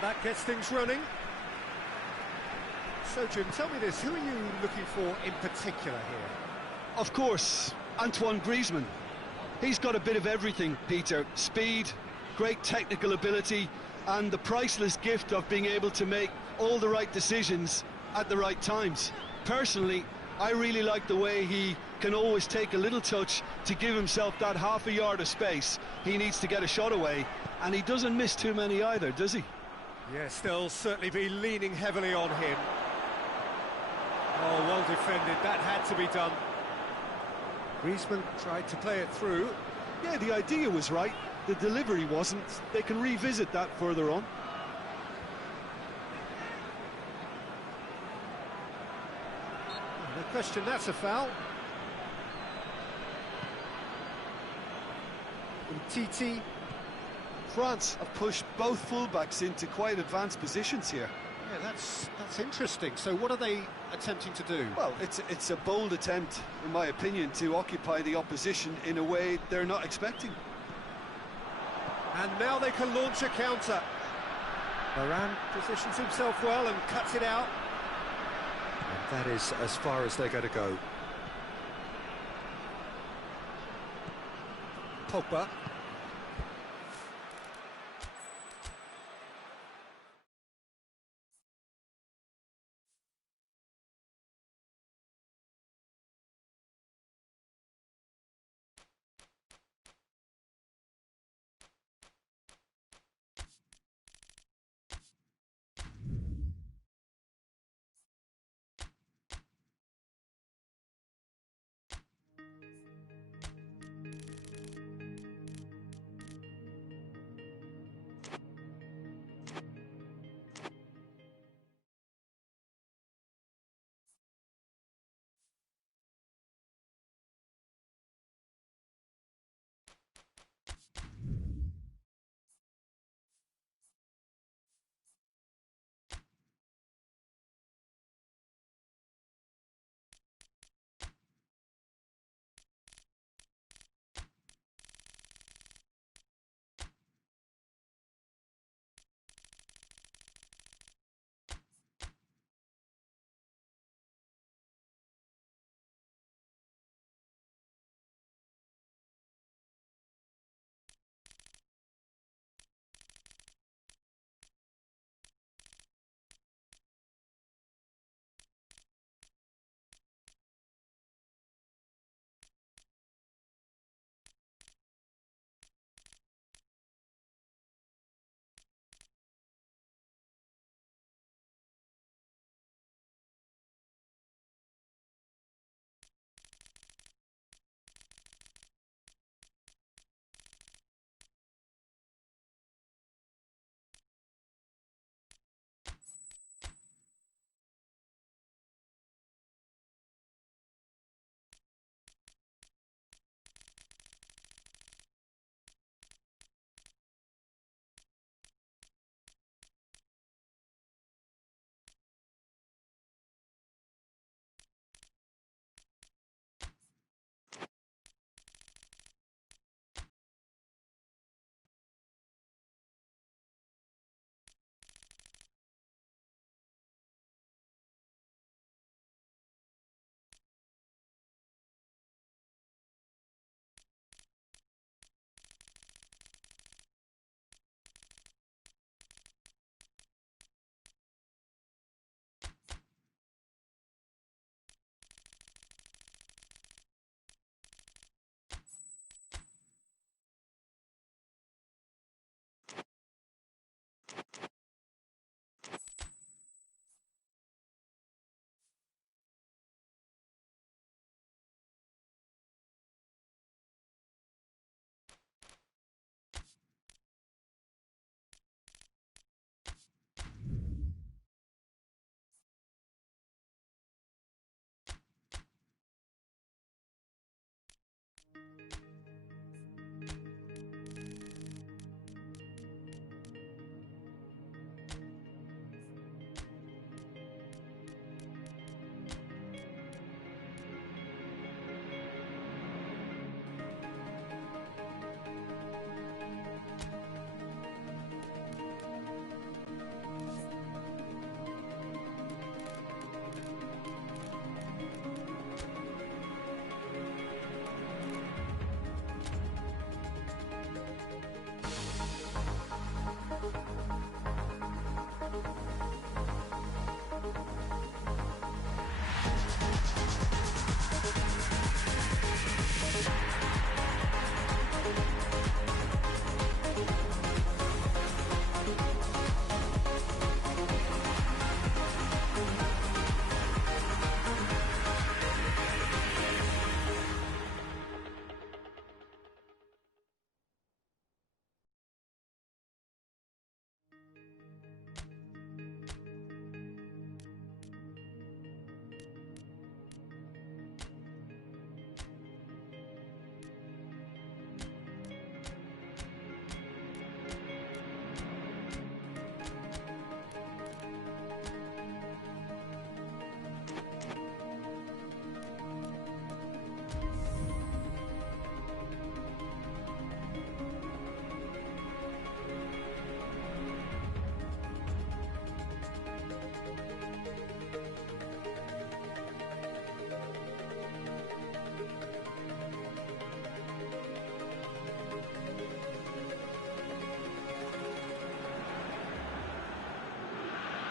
And that gets things running. So, Jim, tell me this, who are you looking for in particular here? Of course, Antoine Griezmann. He's got a bit of everything, Peter. Speed, great technical ability, and the priceless gift of being able to make all the right decisions at the right times. Personally, I really like the way he can always take a little touch to give himself that half a yard of space he needs to get a shot away, and he doesn't miss too many either, does he? Yes, they'll certainly be leaning heavily on him. Oh, well defended, that had to be done. Griezmann tried to play it through. Yeah, the idea was right, the delivery wasn't. They can revisit that further on. No question, that's a foul. Umtiti. France have pushed both fullbacks into quite advanced positions here. Yeah, that's interesting. So what are they attempting to do? Well, it's a bold attempt, in my opinion, to occupy the opposition in a way they're not expecting. And now they can launch a counter. Varane positions himself well and cuts it out. And that is as far as they're going to go. Pogba.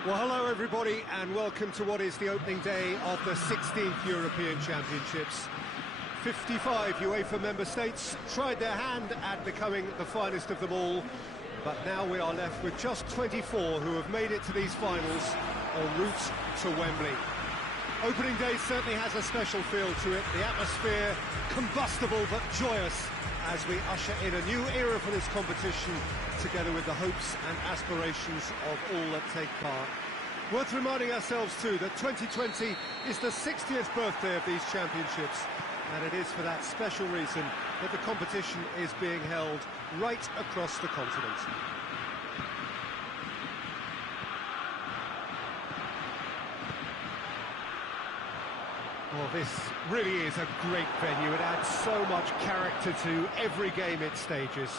Well, hello everybody, and welcome to what is the opening day of the 16th European Championships. 55 UEFA member states tried their hand at becoming the finest of them all, but now we are left with just 24 who have made it to these finals en route to Wembley. Opening day certainly has a special feel to it, the atmosphere combustible but joyous as we usher in a new era for this competition, together with the hopes and aspirations of all that take part. Worth reminding ourselves too that 2020 is the 60th birthday of these championships, and it is for that special reason that the competition is being held right across the continent. Well, this really is a great venue. It adds so much character to every game it stages.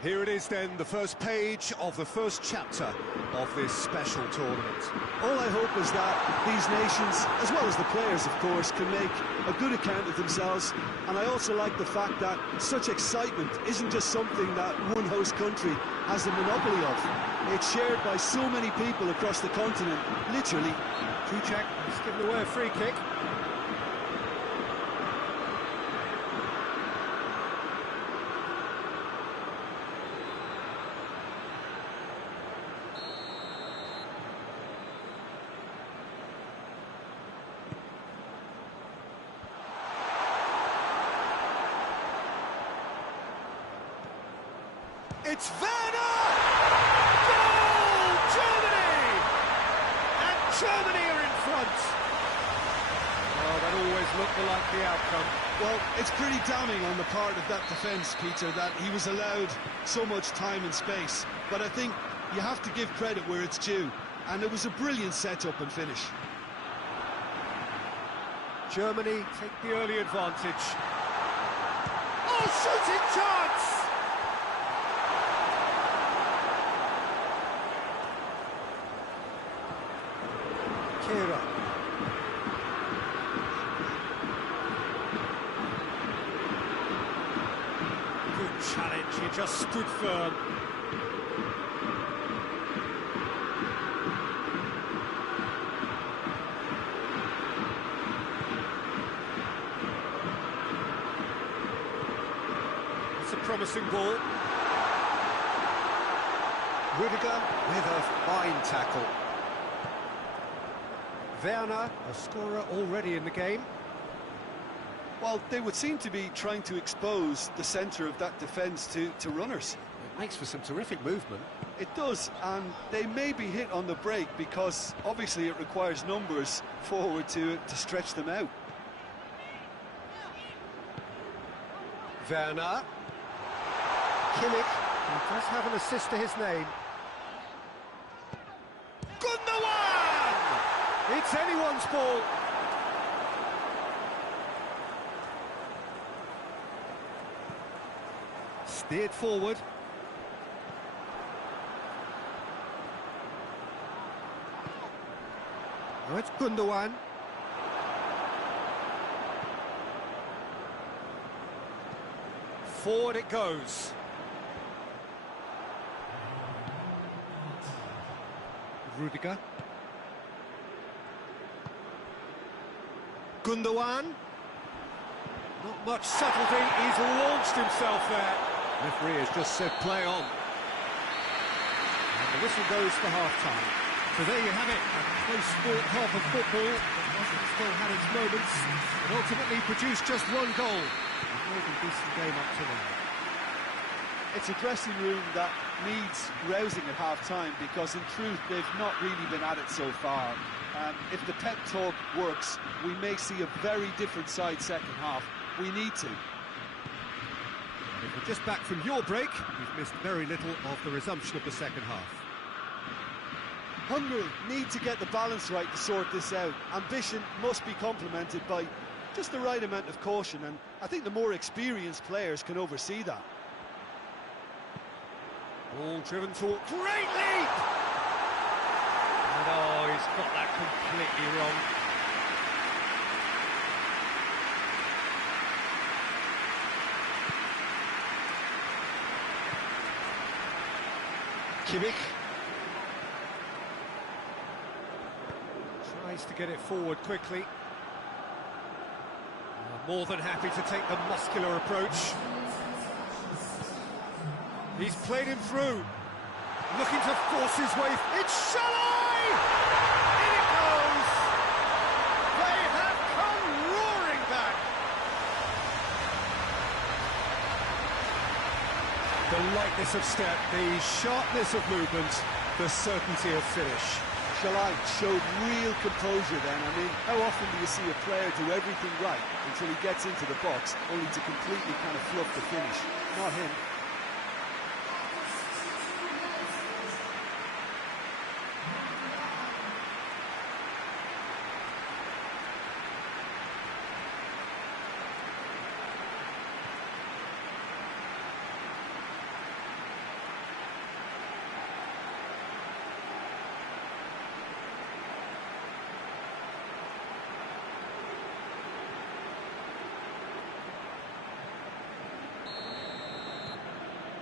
Here it is then, the first page of the first chapter of this special tournament. All I hope is that these nations, as well as the players of course, can make a good account of themselves, and I also like the fact that such excitement isn't just something that one host country has the monopoly of. It's shared by so many people across the continent, literally. Kuchak has given away a free kick. It's Werner! Goal! Germany! And Germany are in front. Oh, that always looked the likely outcome. Well, it's pretty damning on the part of that defence, Peter, that he was allowed so much time and space. But I think you have to give credit where it's due. And it was a brilliant setup and finish. Germany take the early advantage. Oh, shooting chance! Kehrer. Good challenge, he just stood firm. It's a promising ball. Rudiger with a fine tackle. Werner, a scorer already in the game. Well, they would seem to be trying to expose the centre of that defence to runners. It makes for some terrific movement. It does, and they may be hit on the break because obviously it requires numbers forward to stretch them out. Werner. Kimmich, who does have an assist to his name. It's anyone's ball. Steered forward. Oh, it's Gundogan. Forward it goes. Rudiger. Gundogan. Not much subtlety, he's launched himself there. Referee has just said play on. And the whistle goes for half-time. So there you have it, a close-fought half of football that still had its moments, and ultimately produced just one goal. A more than decent game up to now. It's a dressing room that needs rousing at half-time because in truth they've not really been at it so far. If the pep talk works, we may see a very different side second half. We need to. If we're just back from your break, you've missed very little of the resumption of the second half. Hungary need to get the balance right to sort this out. Ambition must be complemented by just the right amount of caution, and I think the more experienced players can oversee that. Ball driven forward, great leap! And oh, he's got that completely wrong. Kimmich. Needs to get it forward quickly. More than happy to take the muscular approach. He's played him through. Looking to force his way. It's Shalai! In it goes! They have come roaring back! The lightness of step, the sharpness of movement, the certainty of finish. Shalai showed real composure then. I mean, how often do you see a player do everything right until he gets into the box, only to completely kind of fluff the finish? Not him.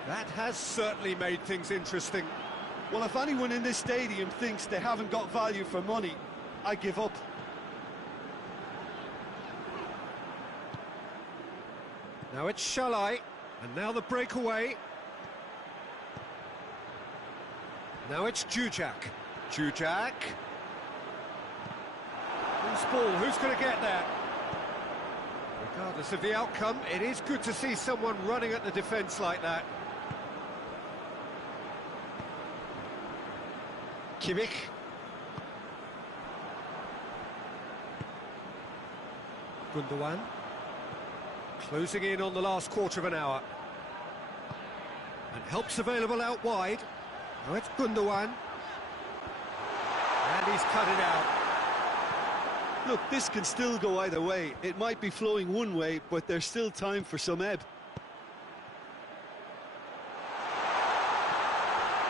That has certainly made things interesting. Well, if anyone in this stadium thinks they haven't got value for money, I give up. Now it's Shalai, and now the breakaway. Now it's Jujak. Jujak. Who's ball? Who's going to get there? Regardless of the outcome, it is good to see someone running at the defence like that. Kimmich. Gundogan. Closing in on the last quarter of an hour. And help's available out wide. Now it's Gundogan. And he's cut it out. Look, this can still go either way. It might be flowing one way, but there's still time for some ebb.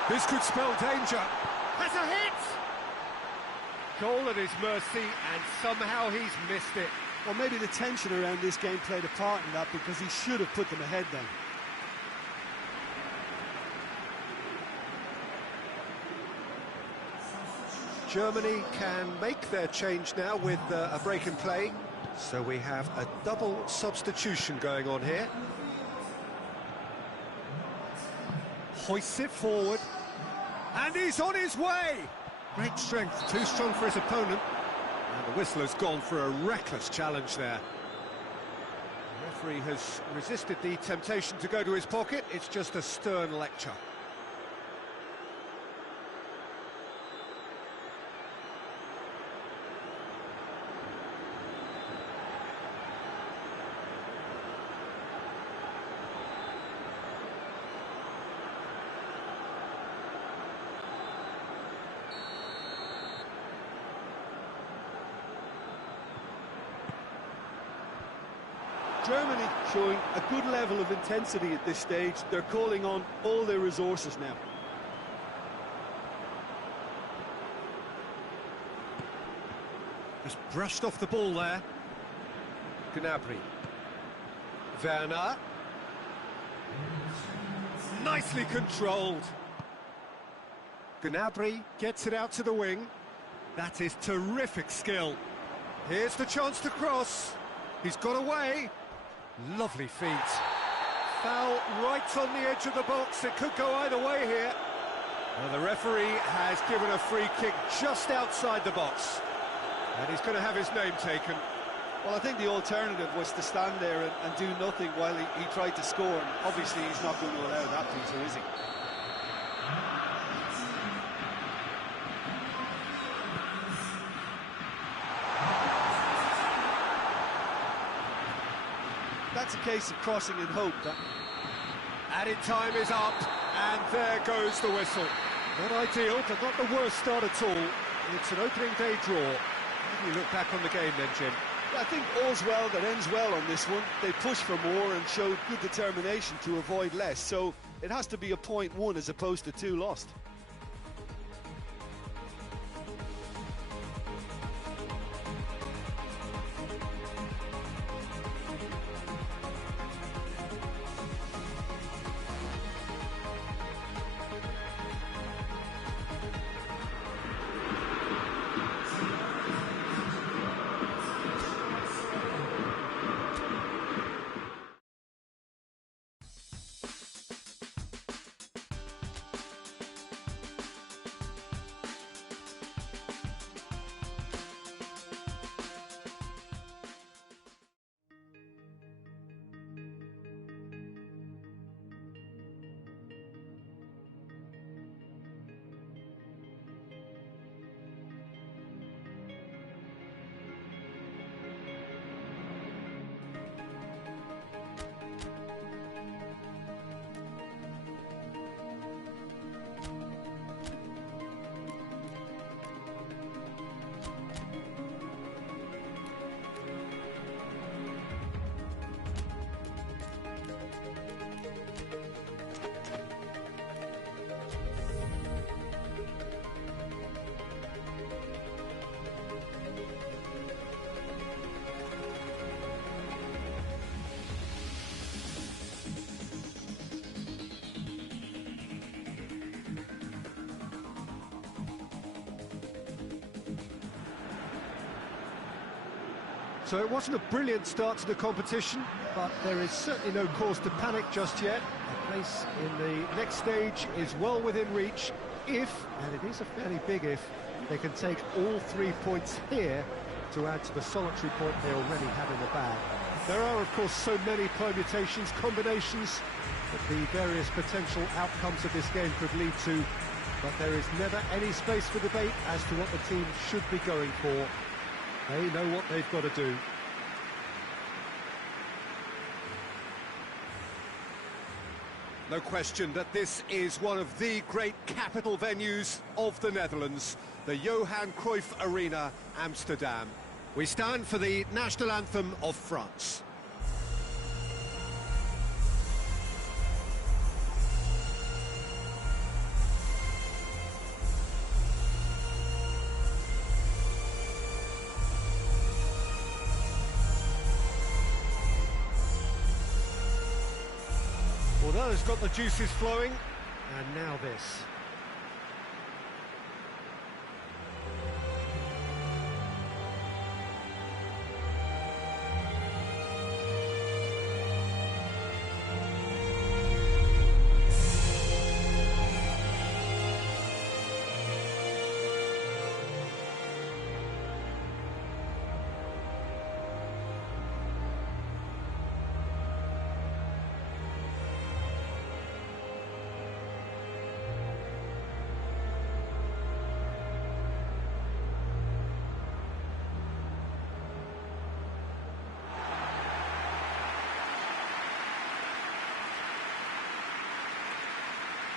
This could spell danger. Has a hit! Goal at his mercy, and somehow he's missed it. Well, maybe the tension around this game played a part in that, because he should have put them ahead then. Germany can make their change now with a break in play. So we have a double substitution going on here. Hoists it forward. And he's on his way! Great strength, too strong for his opponent. And the whistle has gone for a reckless challenge there. The referee has resisted the temptation to go to his pocket. It's just a stern lecture. Germany showing a good level of intensity at this stage. They're calling on all their resources now. Just brushed off the ball there. Gnabry. Werner. Nicely controlled. Gnabry gets it out to the wing. That is terrific skill. Here's the chance to cross. He's got away. Lovely feet. Foul right on the edge of the box. It could go either way here. Well, the referee has given a free kick just outside the box. And he's going to have his name taken. Well, I think the alternative was to stand there and do nothing while he tried to score. And obviously, he's not going to allow that, Peter, is he? That's a case of crossing in hope. Added time is up, and there goes the whistle. Not ideal, but not the worst start at all. It's an opening day draw. How do you look back on the game then, Jim? I think all's well that ends well on this one. They pushed for more and showed good determination to avoid less, so it has to be a point won as opposed to 2 lost. So it wasn't a brilliant start to the competition, but there is certainly no cause to panic just yet. A place in the next stage is well within reach if, and it is a fairly big if, they can take all 3 points here to add to the solitary point they already have in the bag. There are, of course, so many permutations, combinations that the various potential outcomes of this game could lead to, but there is never any space for debate as to what the team should be going for. They know what they've got to do. No question that this is one of the great capital venues of the Netherlands, the Johan Cruyff Arena, Amsterdam. We stand for the national anthem of France. Well, that has got the juices flowing, and now this.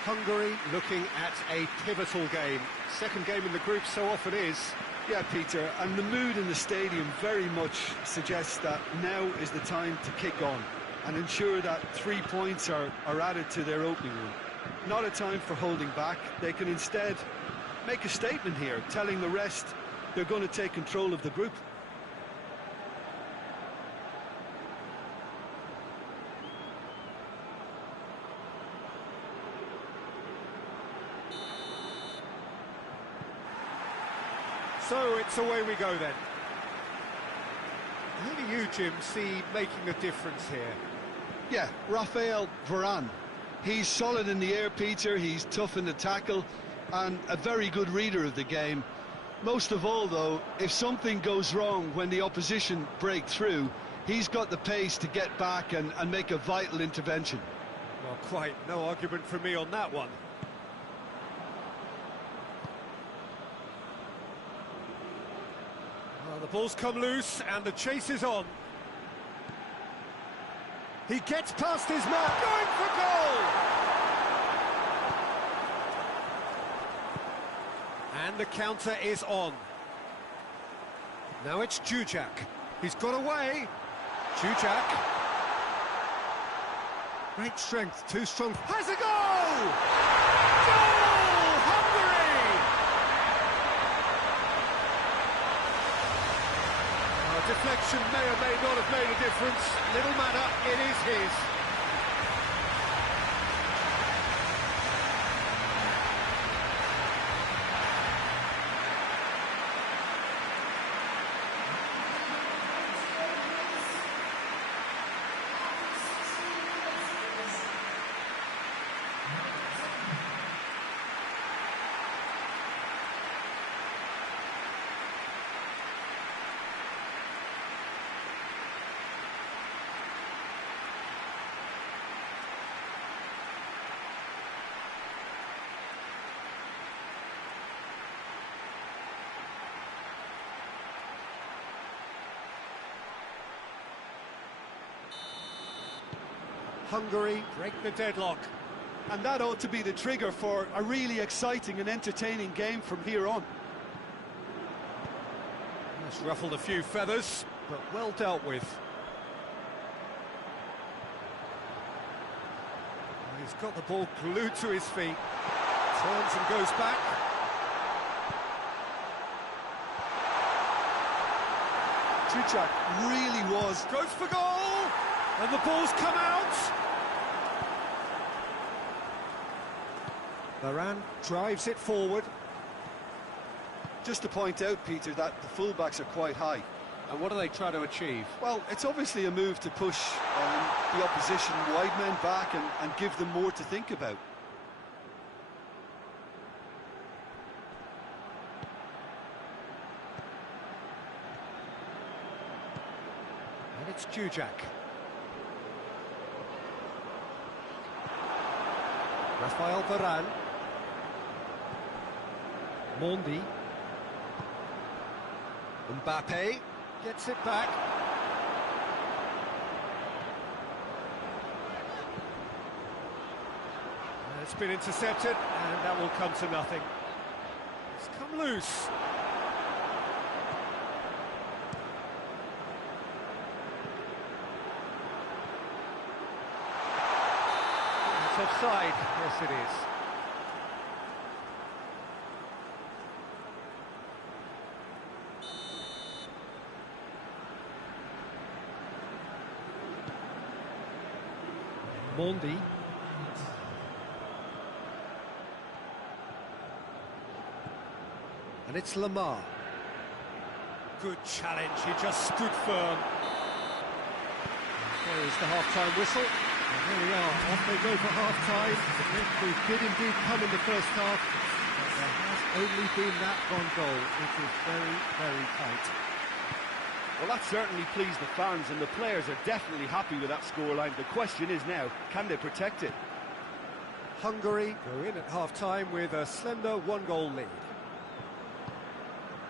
Hungary looking at a pivotal game. Second game in the group so often is. Yeah, Peter, and the mood in the stadium very much suggests that now is the time to kick on and ensure that 3 points are added to their opening run. Not a time for holding back. They can instead make a statement here, telling the rest they're going to take control of the group. So it's away we go then. Who do you, Jim, see making a difference here? Yeah, Raphael Varane. He's solid in the air, Peter, he's tough in the tackle, and a very good reader of the game. Most of all, though, if something goes wrong when the opposition break through, he's got the pace to get back and make a vital intervention. Well, quite no argument from me on that one. Well, the ball's come loose and the chase is on. He gets past his mark, going for goal! And the counter is on. Now it's Dujak. He's got away. Dujak. Great strength, too strong. Has a goal! Goal! Hungary! Deflection may or may not have made a difference. Little matter, it is his. Hungary break the deadlock. And that ought to be the trigger for a really exciting and entertaining game from here on. That's ruffled a few feathers, but well dealt with. He's got the ball glued to his feet. Turns and goes back. Dujak really was. Goes for goal! And the ball's come out! Varane drives it forward. Just to point out, Peter, that the fullbacks are quite high. And what do they try to achieve? Well, it's obviously a move to push the opposition wide men back and give them more to think about. And it's Dujak. Rafael Varane. Mondi. Mbappe gets it back. And it's been intercepted, and that will come to nothing. It's come loose. It's offside. Yes, it is. Mondi. And it's Lamar. Good challenge, he just stood firm. There is the half-time whistle. And here we are, off they go for half-time. We did indeed come in the first half, but there has only been that one goal. It is very, very tight. Well, that certainly pleased the fans, and the players are definitely happy with that scoreline. The question is now, can they protect it? Hungary go in at half-time with a slender one-goal lead.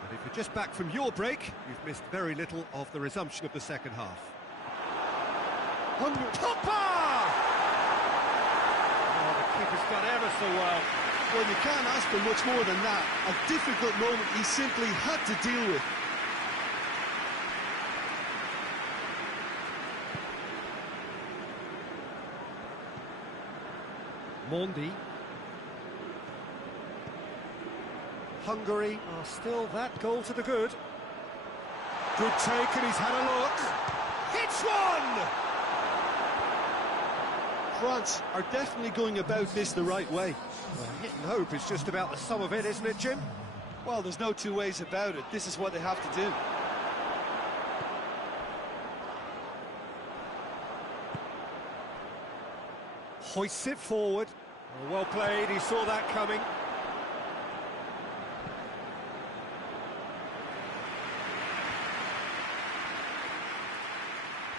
But if you're just back from your break, you've missed very little of the resumption of the second half. Hungary... Topper! Oh, the keeper's done ever so well. Well, you can't ask for much more than that. A difficult moment he simply had to deal with. Mondi. Hungary are still that goal to the good. Good take, and he's had a look. Hits one! France are definitely going about this the right way. Well, hit and hope is just about the sum of it, isn't it, Jim? Well, there's no two ways about it. This is what they have to do. Hoists it forward. Oh, well played, he saw that coming.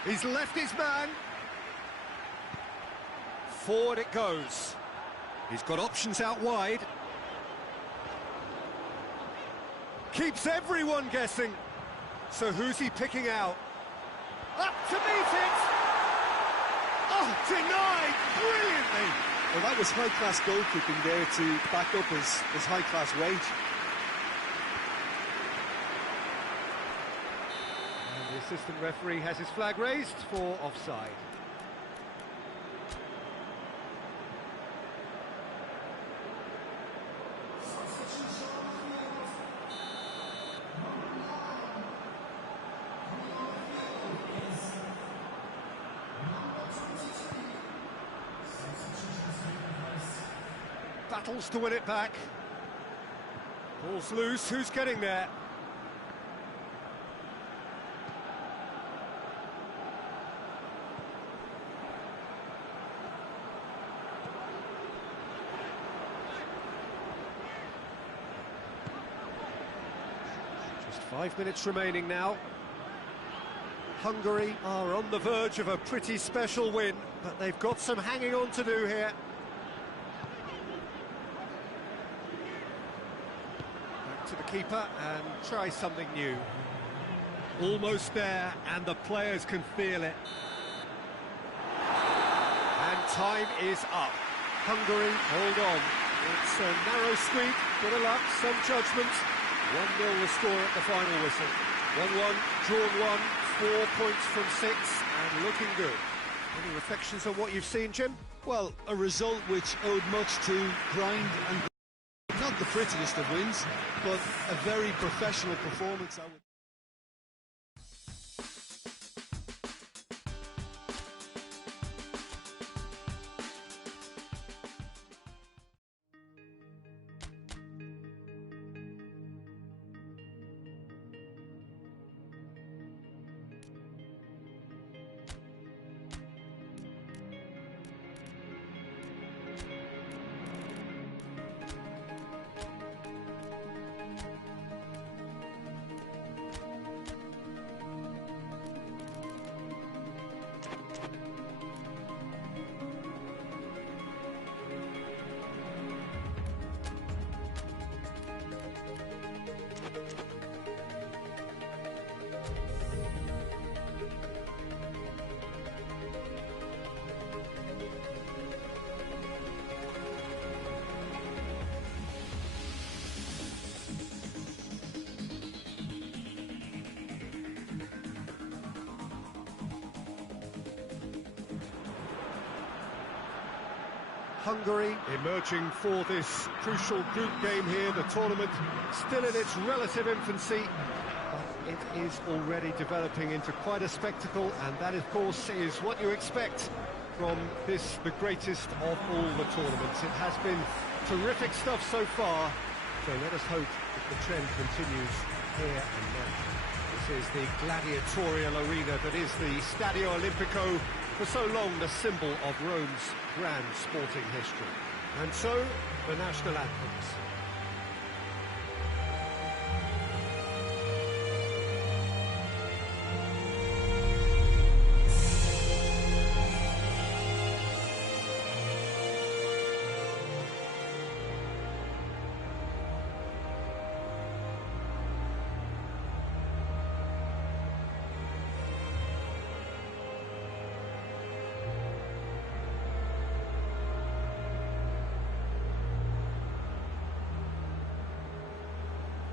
He's left his man. Forward it goes. He's got options out wide. Keeps everyone guessing. So who's he picking out? Up to meet it! Oh, denied brilliantly! Well, that was high-class goalkeeping there to back up his high-class wage. And the assistant referee has his flag raised for offside. Battles to win it back. Ball's loose, who's getting there? Just 5 minutes remaining now. Hungary are on the verge of a pretty special win, but they've got some hanging on to do here. To the keeper and try something new. Almost there, and the players can feel it. And time is up. Hungary, hold on. It's a narrow squeak, bit of luck, some judgment. 1-0 the score at the final whistle. 1-1, drawn 1, 4 points from 6, and looking good. Any reflections on what you've seen, Jim? Well, a result which owed much to grind and... Not the prettiest of wins, but a very professional performance, I would... Hungary emerging for this crucial group game here. The tournament still in its relative infancy, but it is already developing into quite a spectacle, and that, of course, is what you expect from this, the greatest of all the tournaments. It has been terrific stuff so far, so let us hope that the trend continues here and now. This is the gladiatorial arena that is the Stadio Olimpico, for so long the symbol of Rome's grand sporting history. And so, the national anthems.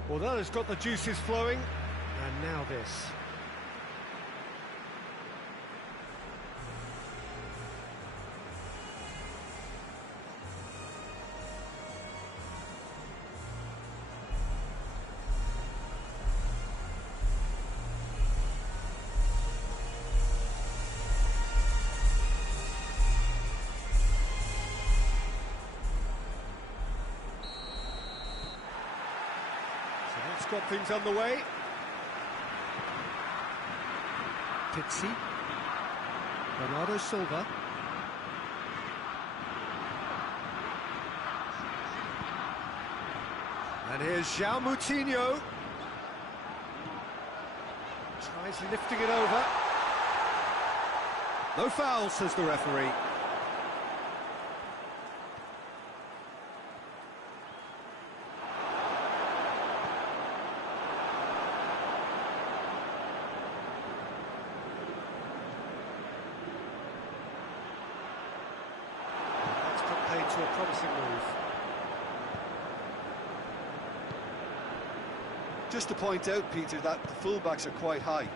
Well, that has got the juices flowing, and now this. Got things underway. Pizzi, Bernardo Silva, and here's João Moutinho. Tries lifting it over. No foul, says the referee. To a promising move. Just to point out, Peter, that the fullbacks are quite high.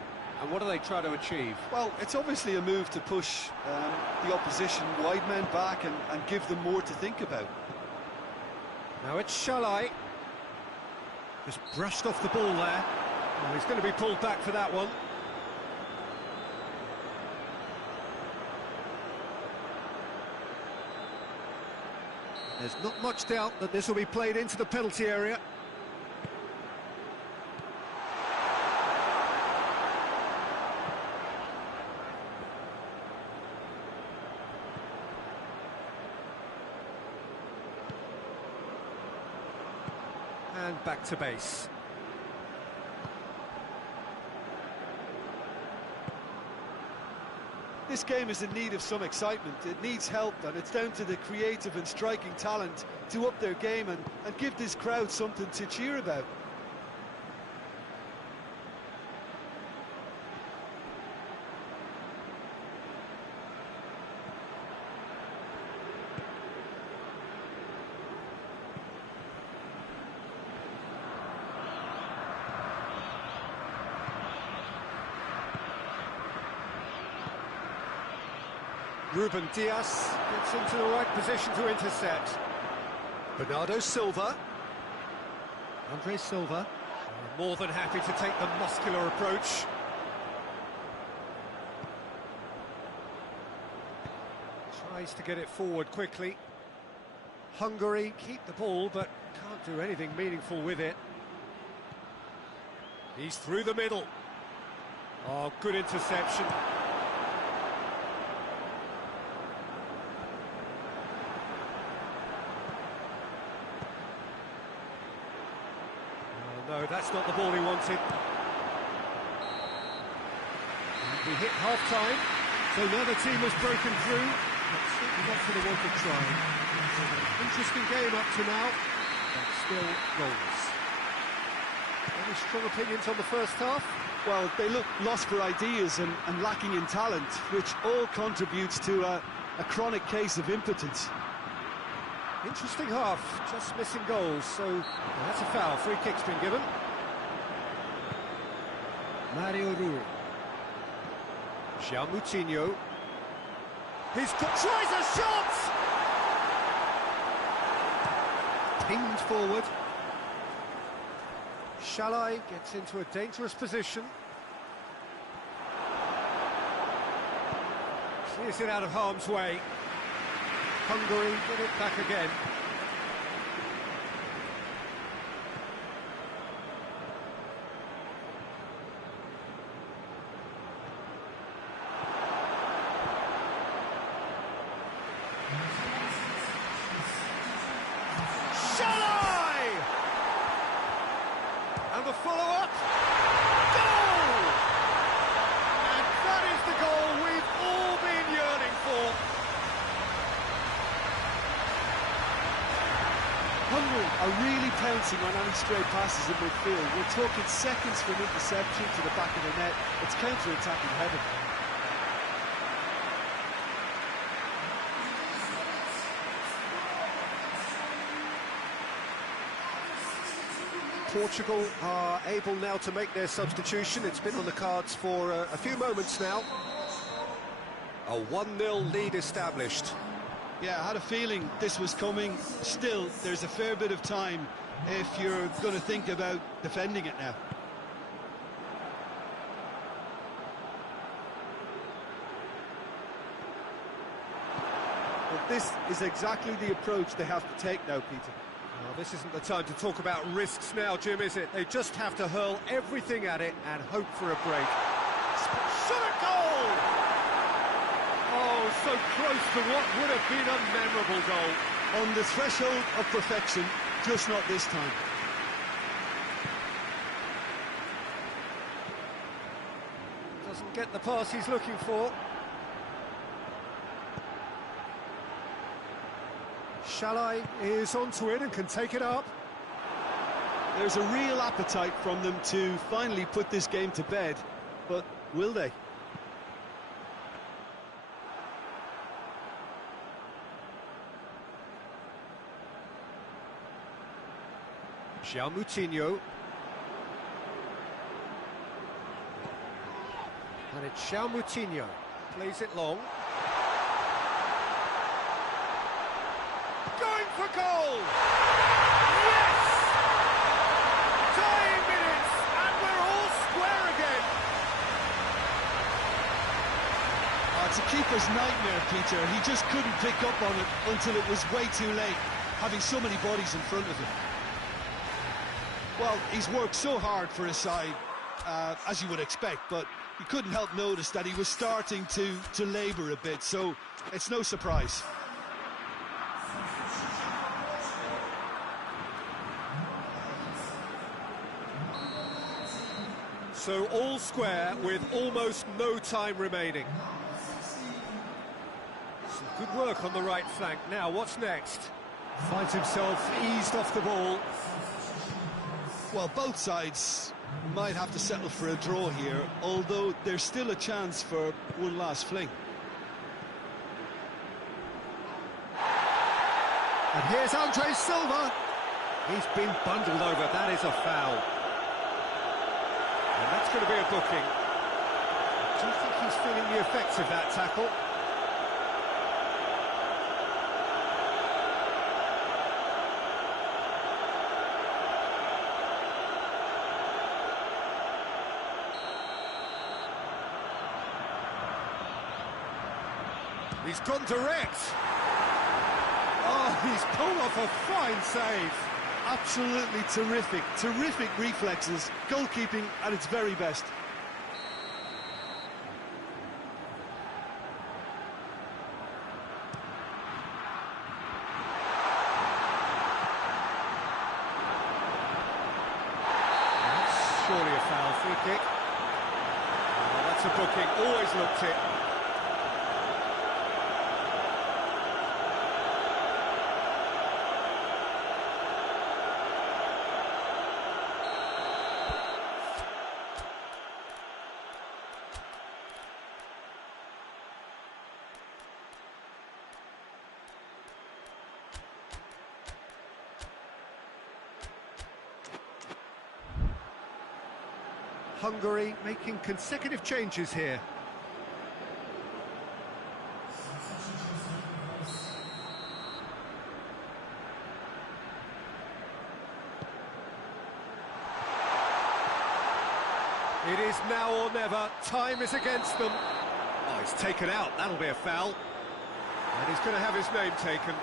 And what do they try to achieve? Well, it's obviously a move to push the opposition wide men back and give them more to think about. Now it's Shalai. Just brushed off the ball there. Well, he's going to be pulled back for that one. There's not much doubt that this will be played into the penalty area. And back to base. This game is in need of some excitement. It needs help, and it's down to the creative and striking talent to up their game and give this crowd something to cheer about. Ruben Dias gets into the right position to intercept. Bernardo Silva. Andre Silva. More than happy to take the muscular approach. Tries to get it forward quickly. Hungary keep the ball, but can't do anything meaningful with it. He's through the middle. Oh, good interception. No, that's not the ball he wanted. We hit half-time, so now the team has broken through, but certainly not for the want of trying. So an interesting game up to now, but still goals. Any strong opinions on the first half? Well, they look lost for ideas and lacking in talent, which all contributes to a chronic case of impotence. Interesting half, just missing goals, so that's a foul. Free kick's been given. Mario Rui. João Moutinho. Tries a shot! pinged forward. Shalai gets into a dangerous position. Clears it out of harm's way. Hungary get it back again. Shalai! And the follow-up. Goal! And that is the goal we've all been yearning for. Hungary are really pouncing on any stray passes in midfield. We're talking seconds from interception to the back of the net. It's counter-attacking heaven. Portugal are able now to make their substitution. It's been on the cards for a few moments now. A 1-0 lead established. Yeah, I had a feeling this was coming. Still, there's a fair bit of time if you're going to think about defending it now. But this is exactly the approach they have to take now, Peter. Well, this isn't the time to talk about risks now, Jim, is it? They just have to hurl everything at it and hope for a break. Shot a goal! Oh, so close to what would have been a memorable goal. On the threshold of perfection, just not this time. Doesn't get the pass he's looking for. Shalai is onto it and can take it up. There's a real appetite from them to finally put this game to bed, but will they? João Moutinho. And it's João Moutinho. Plays it long. Going for goal! Yes! Dying minutes, and we're all square again. Oh, it's a keeper's nightmare, Peter. He just couldn't pick up on it until it was way too late, having so many bodies in front of him. Well, he's worked so hard for his side, as you would expect, but you couldn't help notice that he was starting to labour a bit, so it's no surprise. So all square with almost no time remaining. Some good work on the right flank. Now, what's next? Finds himself eased off the ball. Well, both sides might have to settle for a draw here, although there's still a chance for one last fling. And here's Andre Silva. He's been bundled over. That is a foul. And that's going to be a booking. Do you think he's feeling the effects of that tackle? He's gone direct. Oh, he's pulled off a fine save. Absolutely terrific, terrific reflexes, goalkeeping at its very best. That's surely a foul. Free kick. Oh, that's a booking, always looked it. Hungary making consecutive changes here. It is now or never. Time is against them. Oh, he's taken out. That'll be a foul. And he's going to have his name taken.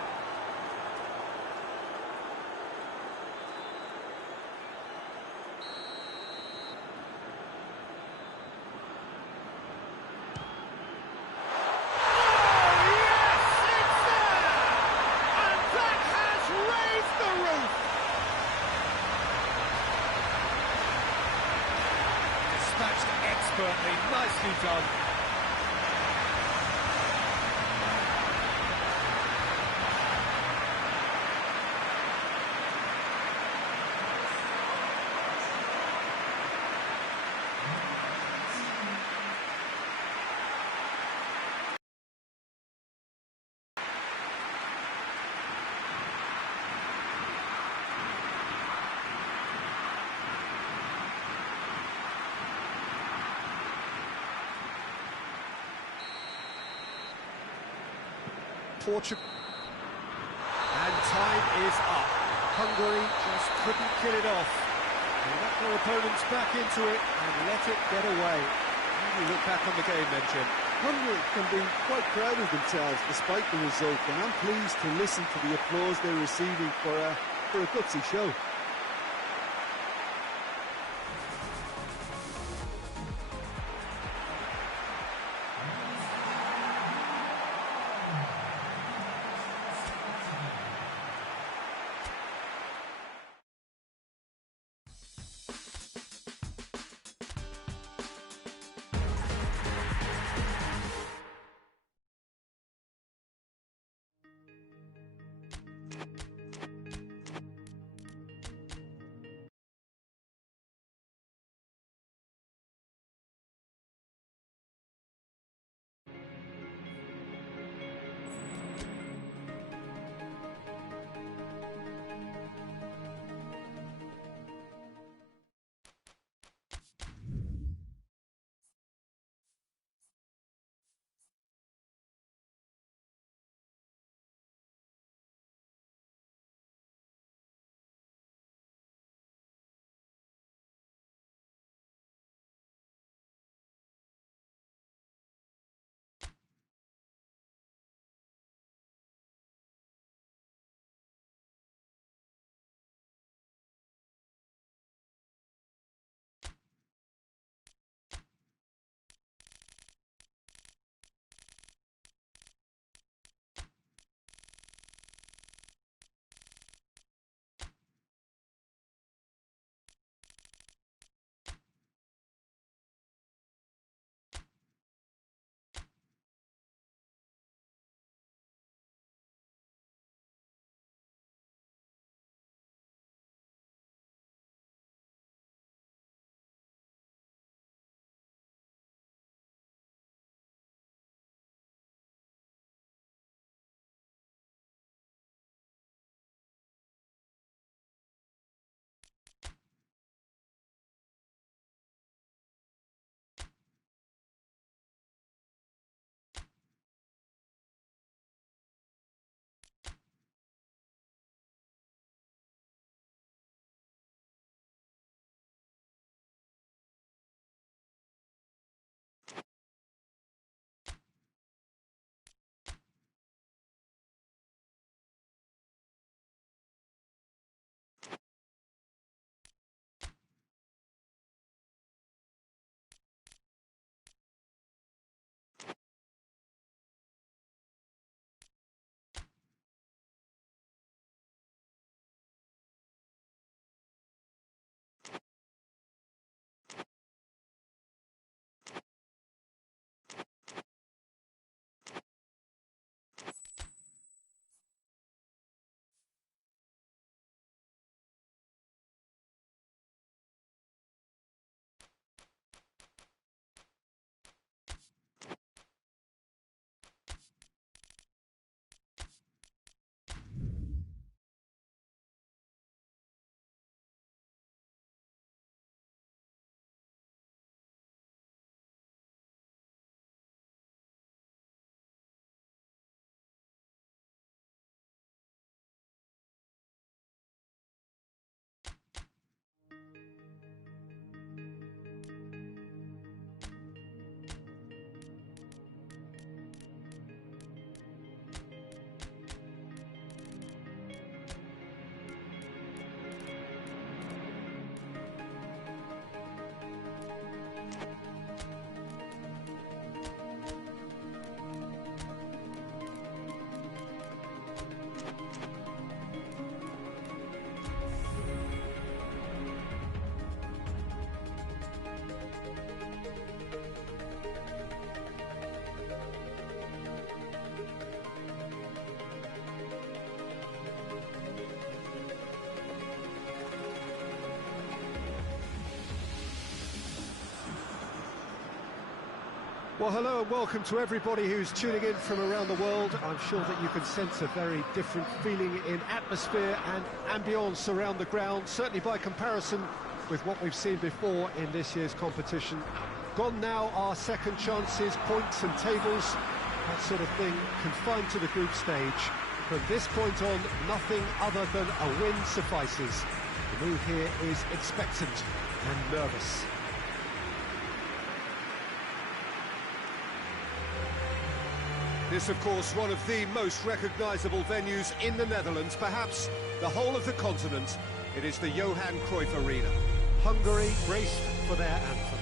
Expertly, nicely done. Portugal. And time is up. Hungary just couldn't kill it off. They let their opponents back into it and let it get away. You look back on the game then, Jim. Hungary can be quite proud of themselves despite the result, and I'm pleased to listen to the applause they're receiving for a gutsy show. Well, hello and welcome to everybody who's tuning in from around the world. I'm sure that you can sense a very different feeling in atmosphere and ambience around the ground, certainly by comparison with what we've seen before in this year's competition. Gone now are second chances, points and tables, that sort of thing confined to the group stage. From this point on, nothing other than a win suffices. The mood here is expectant and nervous. This, of course, one of the most recognisable venues in the Netherlands, perhaps the whole of the continent. It is the Johan Cruyff Arena. Hungary braced for their anthem.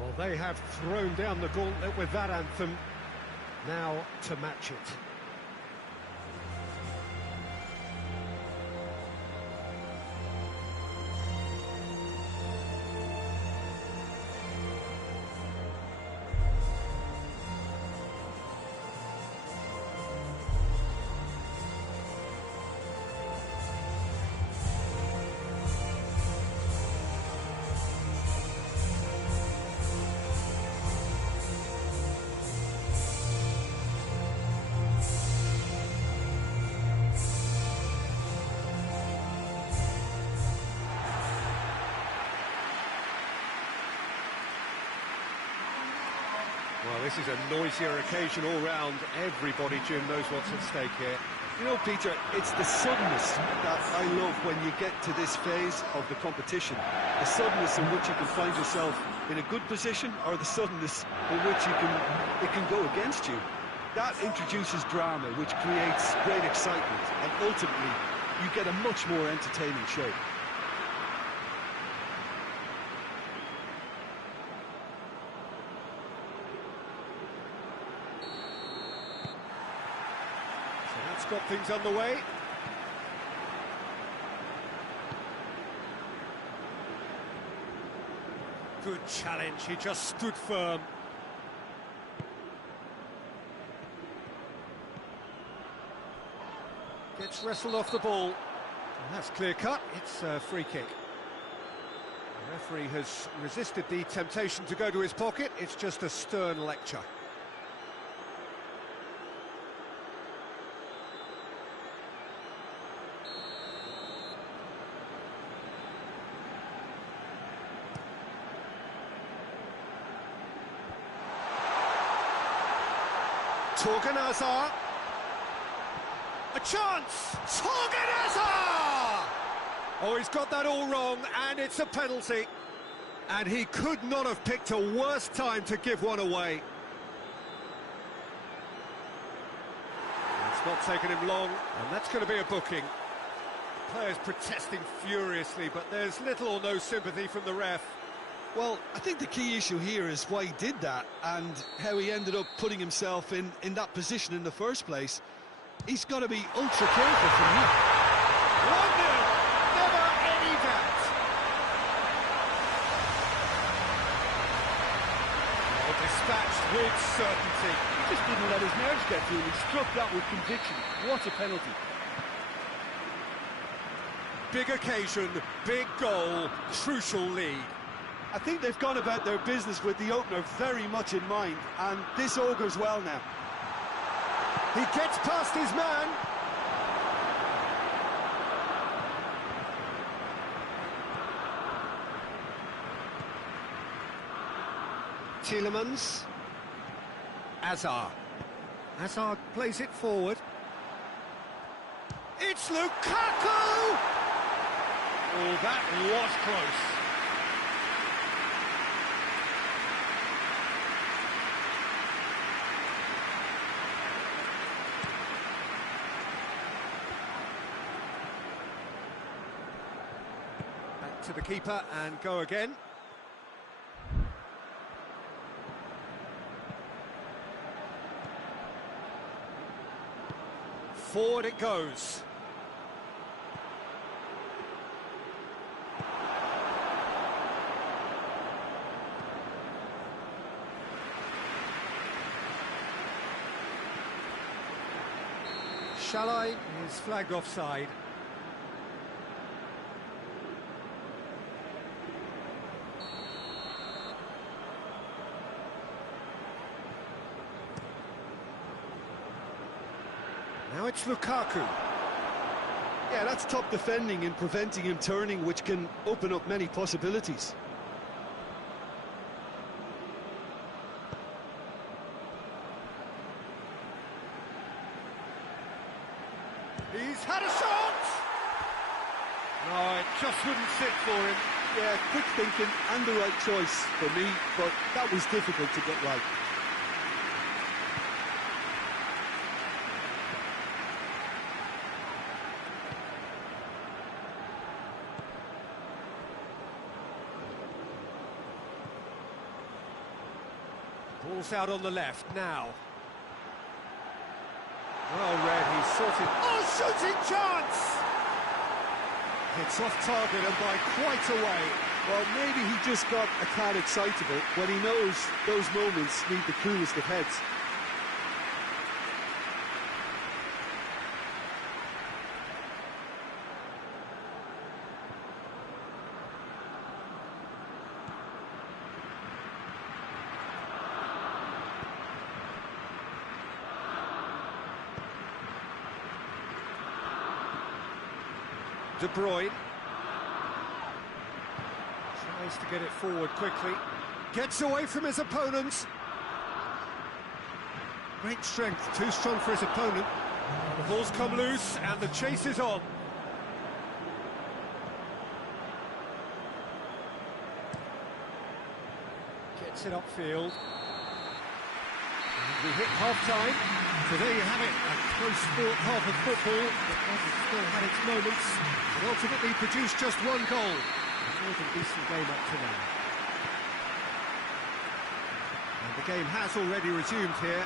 Well, they have thrown down the gauntlet with that anthem. Now to match it. Well, this is a noisier occasion all round. Everybody, Jim, knows what's at stake here. You know, Peter, it's the suddenness that I love when you get to this phase of the competition. The suddenness in which you can find yourself in a good position, or the suddenness in which it can go against you. That introduces drama, which creates great excitement, and ultimately you get a much more entertaining show. Got things underway. Good challenge, he just stood firm. Gets wrestled off the ball. And that's clear cut, it's a free kick. The referee has resisted the temptation to go to his pocket, it's just a stern lecture. Thorgan Hazard. A chance! Thorgan Hazard! Oh, he's got that all wrong, and it's a penalty. And he could not have picked a worse time to give one away. It's not taken him long, and that's going to be a booking. Players protesting furiously, but there's little or no sympathy from the ref. Well, I think the key issue here is why he did that and how he ended up putting himself in that position in the first place. He's got to be ultra careful from here. 1-0, never any doubt. Oh, dispatched with certainty. He just didn't let his nerves get to him. He struck that with conviction. What a penalty. Big occasion, big goal, crucial lead. I think they've gone about their business with the opener very much in mind, and this augurs well now. He gets past his man. Tielemans. Hazard. Hazard plays it forward. It's Lukaku! Oh, that was close. To the keeper and go again. Forward it goes. Shalai is flagged offside. Now it's Lukaku. Yeah, that's top defending and preventing him turning, which can open up many possibilities. He's had a shot! No, it just wouldn't sit for him. Yeah, quick thinking and the right choice for me, but that was difficult to get right. Ball's out on the left now. Well read, he's sorted. Oh, shooting chance! It's off target and by quite a way. Well, maybe he just got a tad excitable when he knows those moments need the coolest of heads. De Bruyne tries to get it forward quickly, gets away from his opponents. Great strength, too strong for his opponent. The ball's come loose and the chase is on. Gets it upfield. And we hit half-time, so there you have it, a close-fought half of football that still had its moments, but ultimately produced just one goal. A more than decent game up to now. And the game has already resumed here.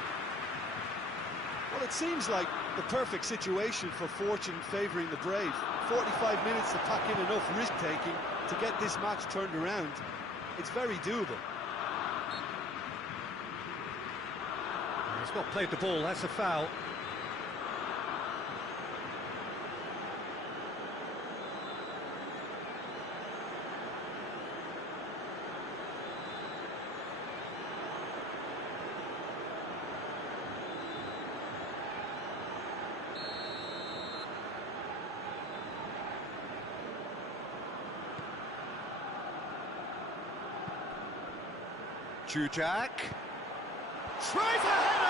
Well, it seems like the perfect situation for fortune favouring the brave. 45 minutes to pack in enough risk-taking to get this match turned around. It's very doable. He's not played the ball, that's a foul. Jujak tries a header!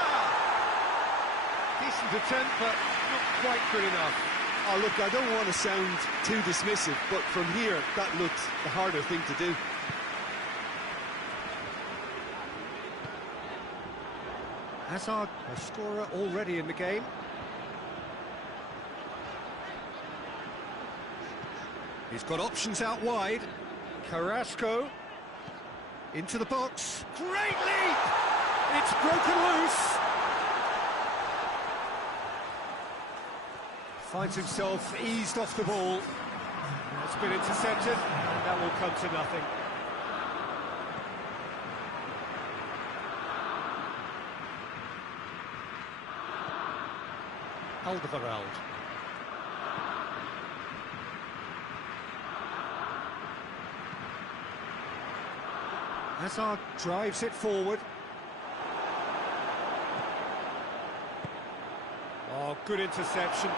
Decent attempt, but not quite good enough. Oh, look, I don't want to sound too dismissive, but from here, that looked the harder thing to do. Hazard, a scorer already in the game. He's got options out wide. Carrasco into the box. Great leap! It's broken loose. Finds himself eased off the ball. It's been intercepted, and that will come to nothing. Alderweireld. Hazard drives it forward. Oh, good interception.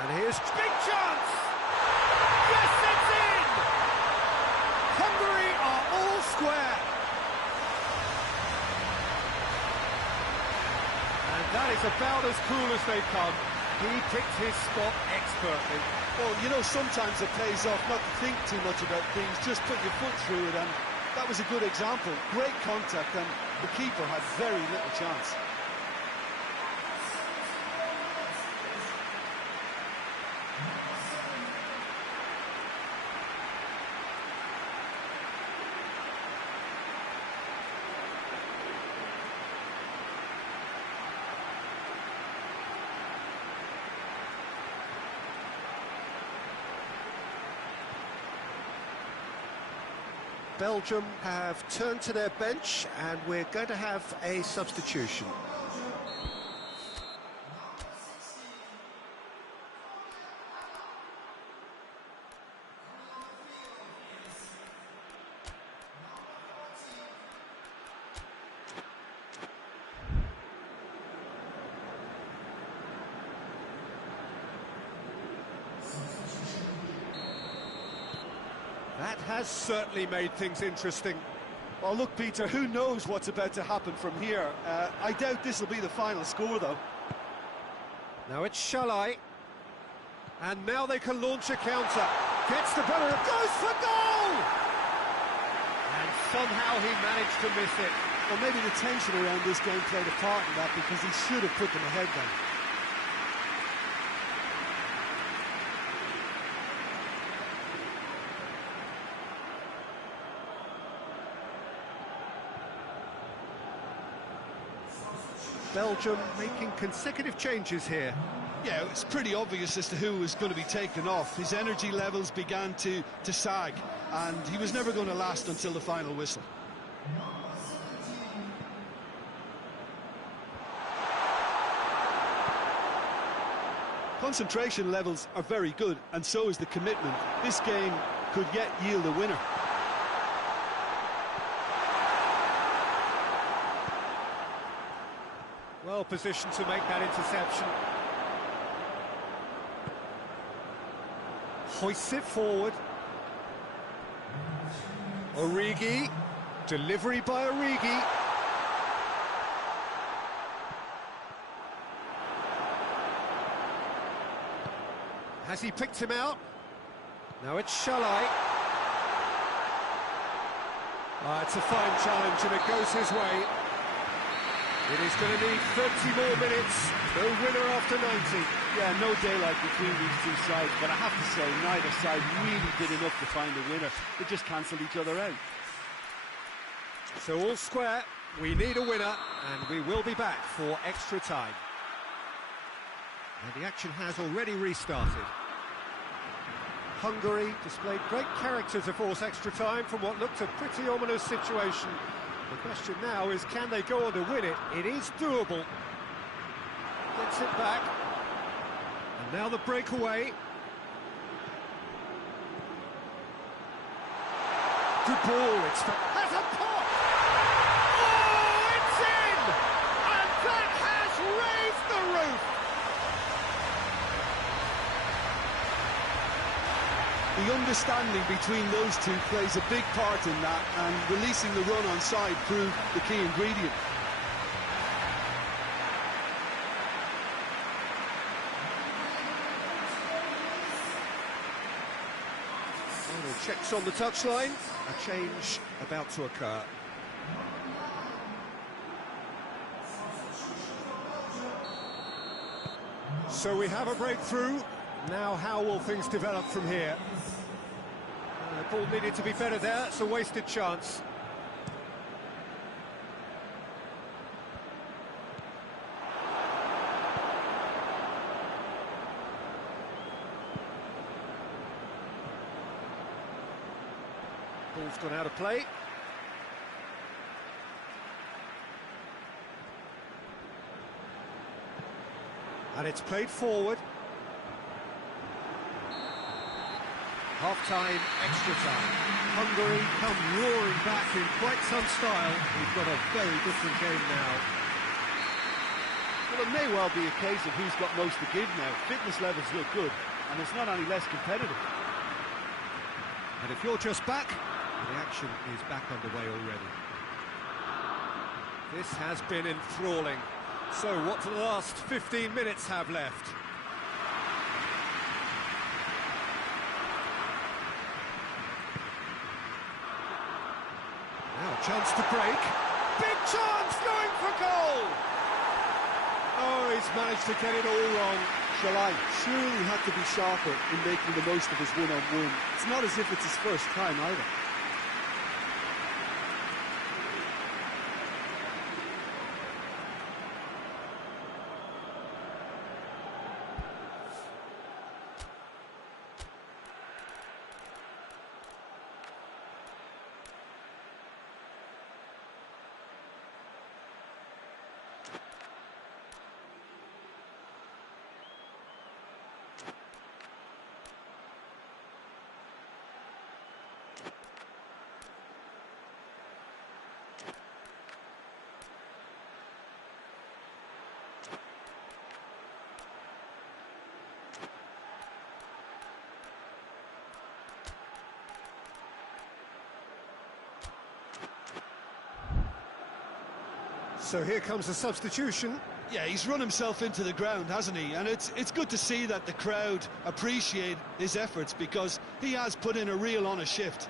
And here's big chance! Yes, it's in! Hungary are all square. And that is about as cool as they come. He picked his spot expertly. Well, you know, sometimes it pays off not to think too much about things, just put your foot through it, and that was a good example. Great contact, and the keeper had very little chance. Belgium have turned to their bench and we're going to have a substitution. That has certainly made things interesting. Well, look, Peter, who knows what's about to happen from here? I doubt this will be the final score, though. Now it's Shalai. And now they can launch a counter. Gets the better, goes for goal! And somehow he managed to miss it. Well, maybe the tension around this game played a part in that, because he should have put them ahead then. Belgium making consecutive changes here. Yeah, it's pretty obvious as to who was going to be taken off. His energy levels began to sag, and he was never going to last until the final whistle. Concentration levels are very good, and so is the commitment. This game could yet yield a winner. Well positioned to make that interception. Hoists it forward. Origi. Delivery by Origi. Has he picked him out? Now it's Shalai. It's a fine challenge and it goes his way. It is going to need 30 more minutes. No winner after 90. Yeah, no daylight between these two sides, but I have to say, neither side really did enough to find a winner. They just cancelled each other out. So all square, we need a winner, and we will be back for extra time. And the action has already restarted. Hungary displayed great character to force extra time from what looked a pretty ominous situation. The question now is, can they go on to win it? It is doable. Gets it back. And now the breakaway. Good ball. Has a pop! Oh, it's in! And that has raised the roof! The understanding between those two plays a big part in that, and releasing the run on side proved the key ingredient. Arnold checks on the touchline. A change about to occur. So we have a breakthrough. Now how will things develop from here? The ball needed to be better there. It's a wasted chance. Ball's gone out of play. And it's played forward. Half-time, extra time. Hungary come roaring back in quite some style. We've got a very different game now. Well, it may well be a case of who's got most to give now. Fitness levels look good, and it's not any less competitive. And if you're just back, the action is back underway already. This has been enthralling. So what do the last 15 minutes have left? Now a chance to break. Big chance, going for goal! Oh, he's managed to get it all wrong. Shalai surely had to be sharper in making the most of his one-on-one. It's not as if it's his first time either. So here comes the substitution. Yeah, he's run himself into the ground, hasn't he? And it's good to see that the crowd appreciate his efforts, because he has put in a real honest shift.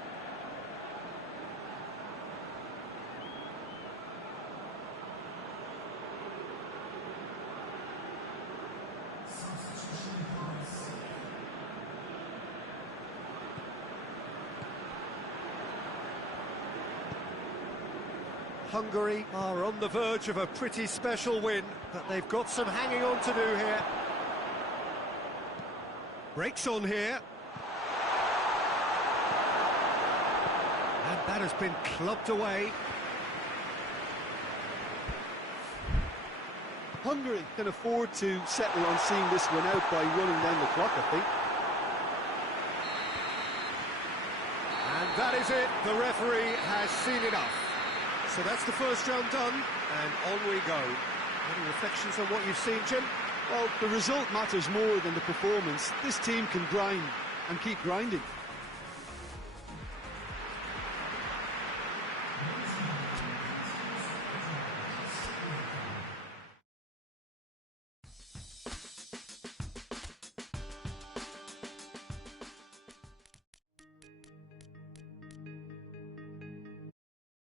Hungary are on the verge of a pretty special win, but they've got some hanging on to do here. Breaks on here. And that has been clubbed away. Hungary can afford to settle on seeing this one out by running down the clock, I think. And that is it. The referee has seen enough. So that's the first round done, and on we go. Any reflections on what you've seen, Jim? Well, the result matters more than the performance. This team can grind and keep grinding.